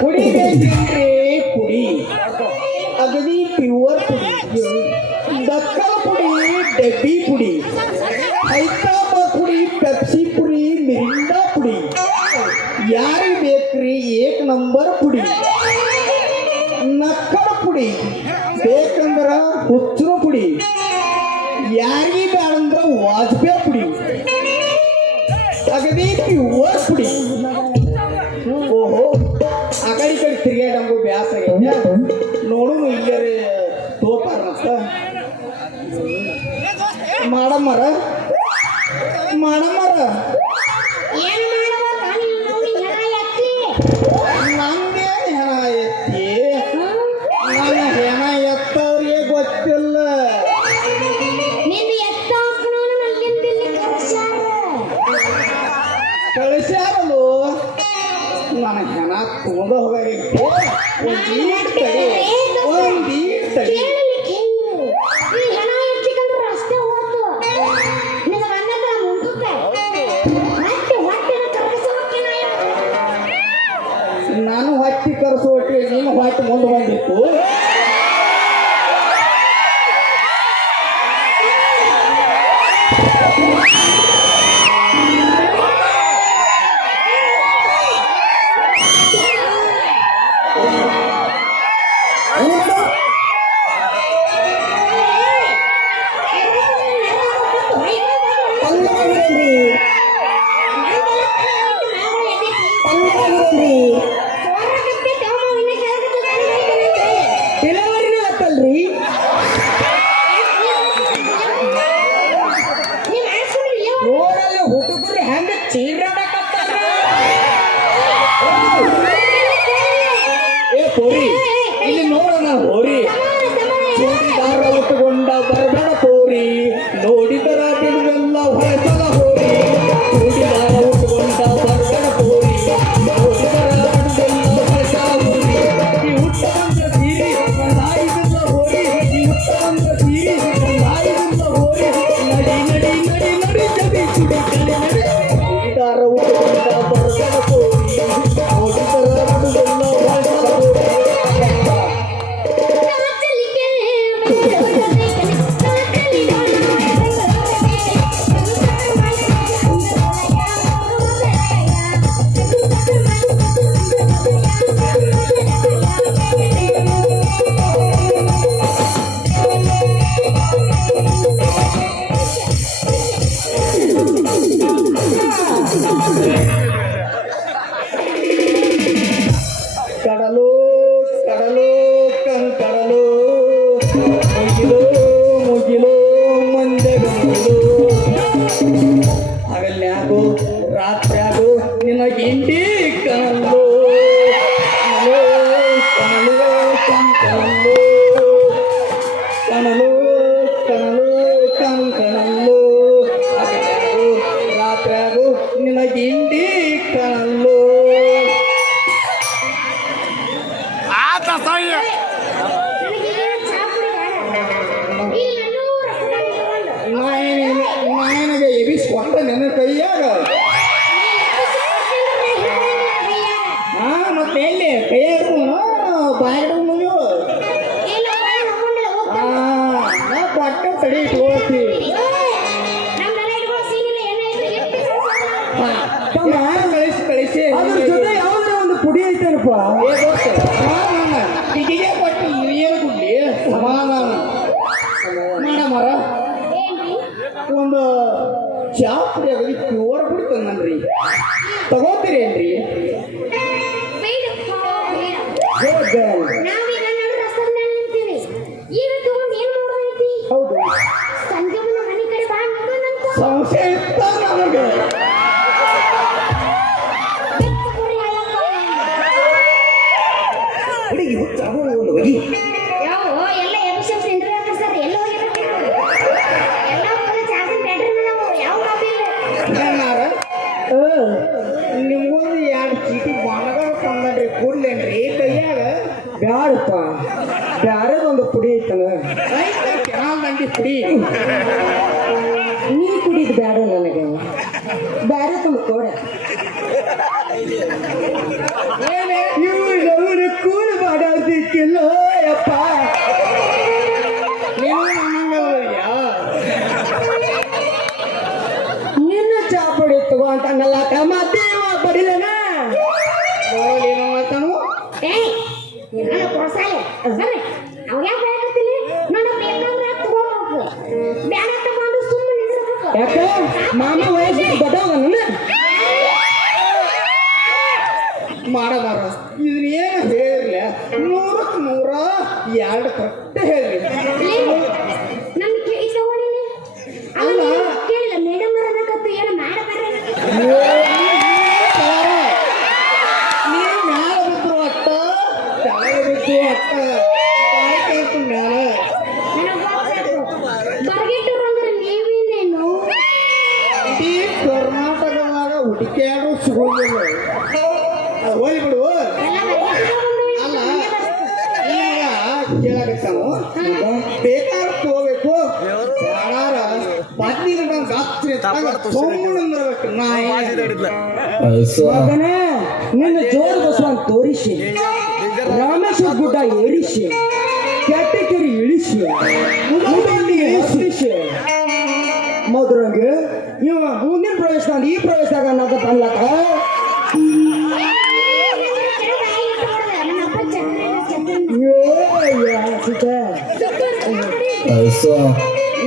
ಕುಡಿಬೇಕೇನ್ರಿ ಪುಡಿ ಅಗದಿ ಪ್ಯೂರ್ ಪುಡಿ ದಕ್ಕಲ ಪುಡಿ ಡಬ್ಬಿ ಪುಡಿ ಐತಾಪ ಪುಡಿ ಪೆಪ್ಸಿ ಪುಡಿ ಮಿರಿಂಡಾ ಪುಡಿ ಯಾರಿಗೆ ಬೇಕ್ರಿ ಏಕ್ ನಂಬರ್ ಪುಡಿ ನಕ್ಕಲ ಪುಡಿ ಬೇಕಂದ್ರ ಹುಚ್ಚರ ಪುಡಿ ಯಾರಿಗೆ ಬೇಡಂದ್ರ ವಾಜಪೇಯಿ ಪುಡಿ ಅಗದಿ ಪ್ಯೂರ್ ಪುಡಿ ಓಹೋ ಆ ಕಡೆ ತಿರುಗಾಡಿ ನಮಗೂ ಬ್ಯಾಸ ನೋಡು ಇಲ್ಲರೇ ತೋಪಾರ ಮಾಡಮ್ಮರ ಮಾಡಮ್ಮರ ನಂದೇನು ಹೆಣ ಎತ್ತಿ ನನ್ನ ಹೆಣ ಎತ್ತವ್ರಿಗೆ ಗೊತ್ತಿಲ್ಲ ಕಳಿಸ್ಯಾರಲು ನನ್ನ ಹೆಣ ತಗೊಂಡ ಹೋಗಕ್ಕೆ ಒಂದೀಟ್ ತಡಿ ನಾನು ಹೊಟ್ಟಿ ಕರೆಸೋಟ್ರಿ ನೀನು ಹೊಟ್ಟೆ ಮುಂದೆ ಬಂದಿತ್ತು ಡೆಲಿವರಿನೂ ಆತಲ್ರಿ ರೋಡಲ್ಲಿ ಹುಡುಗರು ಹೆಂಗ ಚೀರಾಡಕತ್ತಾರ ಏ ಪೋರಿ ಇಲ್ಲಿ ನೋಡೋಣ ಹೋರಿ ಚೂಡಿದಾರ ಉಟ್ಟುಕೊಂಡ ಬರಬೇಡ ಪೋರಿ ನೋಡಿದರ ಬಿಡುವೆಲ್ಲ ಹೊರತದ ಹೋರಿ ಚೂಡಿದಾರ ಉಟ್ಟುಕೊಂಡ ಬರಬೇಡ ಪೋರಿ ನೋಡಿದರ ಬಿಡುವೆಲ್ಲ ಹೊರತದ ಹೋರಿ ಈ ಹುಟ್ಟವಂತ ಸೀರಿ ನಾಯಿದಲ್ಲ ಹೋರಿ ಈ ಹುಟ್ಟವಂತ ಸೀರಿ ನಾಯಿದಲ್ಲ ಹೋರಿ ನಡಿ ನಡಿ ನಡಿ ನಡಿ ಜಡಿ ಚುಡಿ ಕಲಿ ನಡಿ ಚೂಡಿದಾರ ಉಟ್ಟುಕೊಂಡ ಬರಬೇಡ ಪೋರಿ ನೋಡಿದರ ಬಿಡುವೆಲ್ಲ ಹೊರತದ ಹೋರಿ ಕಡಲು ಕಡಲು ಕಡಲು ಮುಗಿಲು ಮುಗಿಲು ಮುಂದೆ ಬಂದಿಲು ಹಗಲ್ನ್ಯಾಗು ರಾತ್ರಿಯಾಗು ನಿನ್ನ ಗಿಂಡಿ ಕಣಲು ಕಣಲು ಕಣಲು ಕಣಲು ಕಣಲು ಕಣಲು ಹಗಲ್ನ್ಯಾಗು ರಾತ್ರಿಯಾಗು ನಿನ್ನ ಗಿಂಡಿ ಕಣಲು ನಾಯನಿಗೆ ಎಬಿಸ್ಕೊಂಡ ನನ್ನ ಕೈಯಾಗ ಹಾ ಮತ್ತೆ ಎಲ್ಲಿ ಕೈಯಾಗ ಬಾಯಿಡ ನೀವು ನಾ ಕೊಟ್ಟ ತಡಿ ಇಟ್ಕೊಳ್ತಿ ಕಳಿಸಿ ಕಳಿಸಿ ಅದ್ರ ಜೊತೆ ಯಾವ್ದಾರ ಒಂದು ಪುಡಿ ಐತೇನಪ್ಪ ಹೀಗೆ ಕೊಟ್ಟು ಏನು ಕುಡ್ಲಿ ಸಮಾಧಾನ ಮೇಡಮರ ಒಂದು ಚಾ ಪುಡಿ ಆಗಲಿ ಪ್ಯೂರ್ ಪುಡಿ ತಂದನ್ರಿ ತಗೋತೀರಿ ಏನ್ರಿ ಹೌದು ಸಂಶಯ ಇತ್ತ ನನಗೆ ಹುಡುಗಿ ಹುಚ್ಚ ಒಂದು ಹೋಗಿ ನಿಮ್ಗೊಂದು ಎರಡು ಚೀಟಿ ಬಾಣಗಳು ತಂದ್ರಿ ಕೂಡ್ಲೇನ್ರಿ ಕೈಯಾಗ ಬ್ಯಾಡಪ್ಪ ಬ್ಯಾರೇದೊಂದು ಪುಡಿ ಐತಲ್ಲ ಕೆನಾಲ್ದಂಗ ಮಂದಿ ಕುಡಿ. ನೀ ಕುಡಿದ್ ಬ್ಯಾಡ ನನಗೆ, ಬ್ಯಾಡ ತುಂಬ ಕೊಡ. ಇವ್ರು ಕೂಲ್ ಮಾಡೋದಿಕ್ಕಿಲ್ಲ ಯಪ್ಪ. ನೀನು ನನ್ನಂಗಲ್ವಯ್ಯ. ನಿನ್ನ ಚಾ ಪುಡಿ ತಗೋ ಅಂತ ಅನ್ನಲ್ಲ ಮತ್ತೆ ಬಡಿಲನ ಏನೋ ಮಾತಾನು ಯಾಕ ಮಾಮ ವಯಸ್ಸಿಗೆ ದೊಡ್ಡವನ ಮಾಡಬಾರ ಇದನ್ನ ಏನು ಹೇಳಿರ್ಲ 100ಕ್ಕೆ 102 ಕರೆಕ್ಟ್ ಹೇಳಿ. ಅಲ್ಲ ನೀವ್ ಮ್ಯಾಲ ಬಿದ್ರು ಅಟ್ಟ ತಲೆಗೆ ಬಿದ್ದು ಅಟ್ಟ ಬಾಯಿ ಕೇಳ್ತು ಮ್ಯಾಲ. ಈ ಕರ್ನಾಟಕದಾಗ ಹುಡುಕ್ಯಾಡು ಸಿಗೋದಿಲ್ಲ. ಹೋಗಿ ಬಿಡು. ಅಲ್ಲ ಈಗ ಕೇಳಾಕತ್ತಾನು ಬೇಕಾದ್ರೆ ತಗೋಬೇಕು ಯಾರ ಬದ್ನಿಗೆ ನಂಗೆ ಗಾತ್ರಿ ತೊಗೊಂಡ್ಬರ್ಬೇಕು ನಾ ಮಗನ ನಿನ್ನ ಜೋರು ಬಸವನ್ ತೋರಿಸಿ, ರಾಮೇಶ್ವರ ಗುಡ್ಡ ಏರಿಸಿ, ಕೆಟ್ಟಕೆರೆ ಇಳಿಸಿ, ಮುದಂಡಿಗೆ ಇಳಿಸಿ ಮಧುರಂಗೆ ಇವ ಮುಂದಿನ ಪ್ರವೇಶ ಈ ಪ್ರವೇಶದಾಗ ಅನ್ನೋದು ಅನ್ಲಕ್ಕ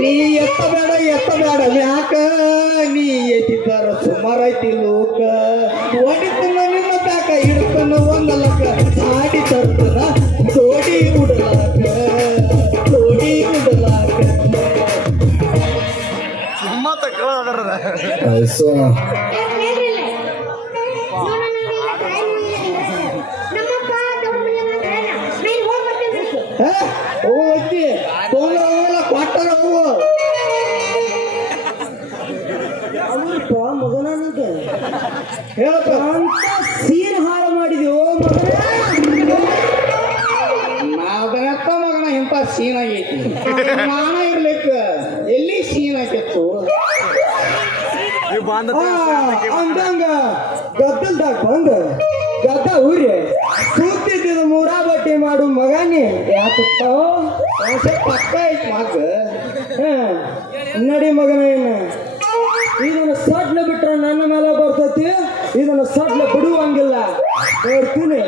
ನೀ ಎತ್ತಬೇಡ ಯಾಕ ನೀ ಎತ್ತಿದ್ದಾರ ಸುಮಾರು ಐತಿ ಲೋಕ ಒಡಿತನ ನಿಮ್ಮ ತಾಕ ಹಿಡ್ತನ ಒಂದಲಕ್ಕ ಸಾಡಿ ತರ್ತನ ತೋಡಿ ಉಡಲಾಕ ಹೋಗಿ ತೊಗೊಂಡ್ರ ಕೊಟ್ಟಾರ ಅವು ಅವ್ರಪ್ಪ ಮಗನದ ಹೇಳಪ್ಪ ಅಂತ ಸೀನ್ ಹಾಳು ಮಾಡಿದ್ಯೋ ನಾವೆತ್ತ ಮಗನ ಇಂಥ ಸೀನ್ ಆಗೈತಿ ನಾನ ಇರ್ಲಿಕ್ಕ ಎಲ್ಲಿ ಸೀನ್ ಆಗಿತ್ತು ಅಂದಂಗ ಗದ್ದಲ್ದಾಗ ಬಂದ ಗದ್ದ ಊರಿ ಕೂತಿದ್ದ ಮೂರಾ ಬಟ್ಟೆ ಮಾಡು ಮಗನಿ ಯಾಕಪ್ಪ ಪಕ್ಕ ಐತಿ ಮಾತು ನಡಿ ಮಗನ ಇದನ್ನ ಸಡ್ಲ ಬಿಟ್ರ ನನ್ನ ಮೇಲೆ ಬರ್ತೈತಿ, ಇದನ್ನ ಸಡ್ಲ ಬಿಡುವಂಗಿಲ್ಲ ನೋಡ್ತೀನಿ.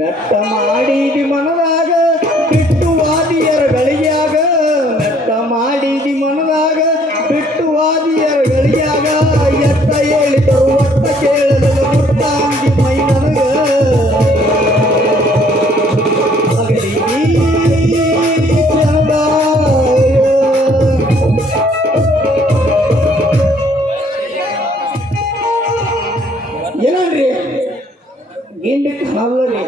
ಮೆಟ್ಟ ಮಾಡಿದಿ ಮನದಾಗ ಬಿಟ್ಟು ವಾದಿಯರ ಗಳಿಗ್ಯಾಗ ಮೆಟ್ಟ ಮಾಡಿದಿ ಮನದಾಗ ಬಿಟ್ಟು ವಾದಿಯರ ಗಳಿಗ್ಯಾಗ ಎತ್ತ ಹೇಳಿದರು ಒಟ್ಟ ಕೇಳಲು ಮುಟ್ಟಾಂಗಿ ಮೈ ನನಗ ಏನನ್ರಿ ಗಿಂಡಕ್ಕೆ ಹಲ್ಲರಿ